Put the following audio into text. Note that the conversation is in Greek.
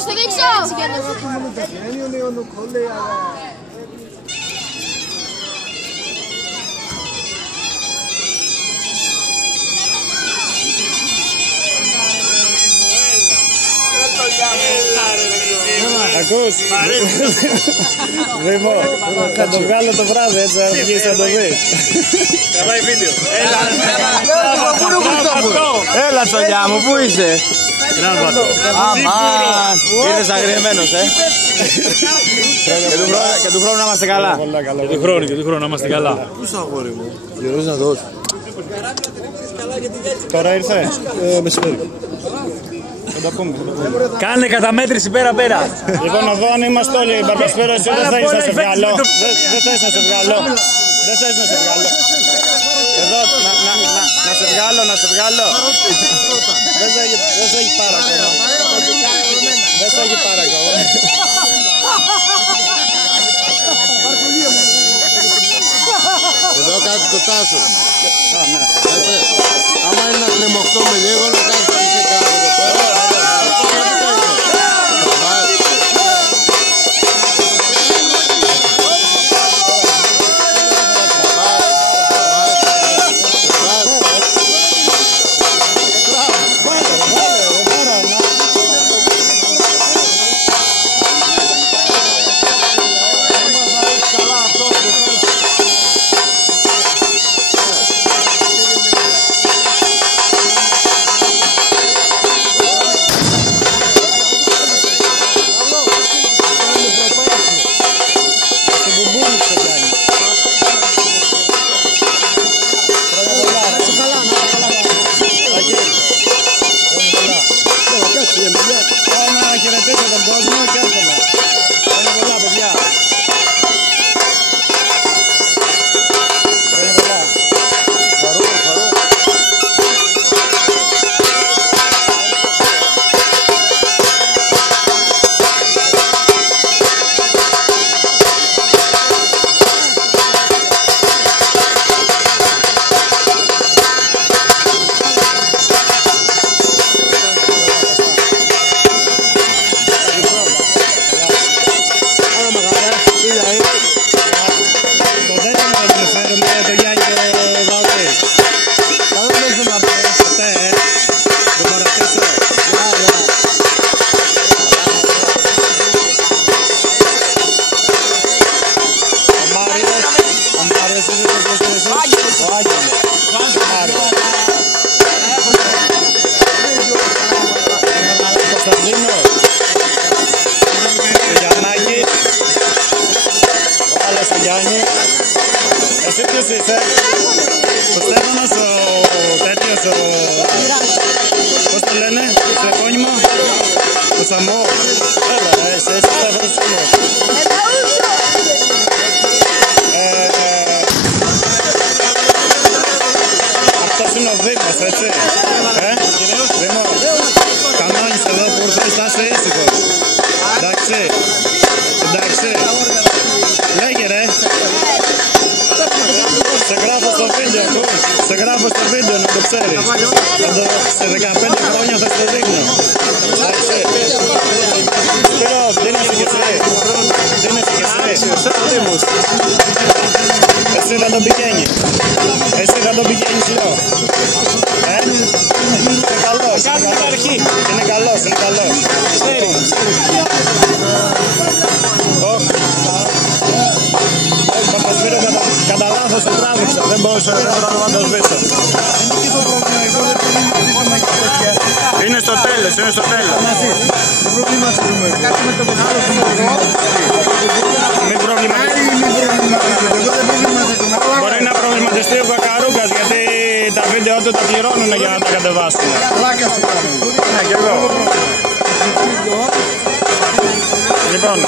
Στο δείξω! Ακούς, Δημό, θα το βγάλω το βράδυ έτσι θα βγεις θα το δεις. Τραβάει βίντεο. Έλα τσολιά μου, πού είσαι? Γράμματο. Αμάν, ήρθες αγριεμένος Και του χρόνου να είμαστε καλά. Και του χρόνου να είμαστε καλά. Πού είσαι αγόρι μου? Γερός να δώσει. Τώρα ήρθε, μεσημέρι. Κάνε καταμέτρηση πέρα-πέρα. Λοιπόν, εδώ αν είμαστε όλοι, Μπαρμπασπέρο, εσύ δεν θέλεις να σε βγάλω. Δεν θέλεις να σε βγάλω. Δεν θέλεις να σε βγάλω. Εδώ, να σε βγάλω, να σε βγάλω. Δεν σε έχει πάρα ακόμα. Δεν σε έχει πάρα ακόμα. Εδώ κάτι το Τάσο. Άμα είναι να κρεμοχτώ με λίγο, να κάνεις και σε κάτι εδώ πέρα. Εσύ ποιος είσαι? Ο Στέφανος, ο τέτοιος, πώς το λένε, στο επώνυμο, ο Σαμό. Έλα ρε, είσαι Στέφανος Σαμό. Αυτός είναι ο Δήμος, έτσι. Δήμο, κανόνις εδώ που ήρθες, θα είσαι ήσυχος. Εντάξει, εντάξει. Λέγε ρε. Σε γράφω στο βίντεο, ακούς. Σε γράφω στο βίντεο να το ξέρεις. Σε 15 χρόνια θα στο δείχνω. Εντάξει. Σπύρο, δίνεσαι κι εσύ. Δίνεσαι κι εσύ. Εσύ θα τον πηγαίνεις. Εσύ θα τον πηγαίνεις λέω. Είναι καλός. Είναι καλός, είναι καλός. Παπασβήρω κατά λάθος το τράβηξα, δεν μπορούσα να το σβήσω. Είναι στο τέλος, είναι στο τέλος. Μην προβληματιστεί. Μπορεί να προβληματιστεί ο Κακαρούγκας γιατί τα βίντεο του τα πληρώνουν για να τα κατεβάσουν. Ναι, και εγώ. Λοιπόν,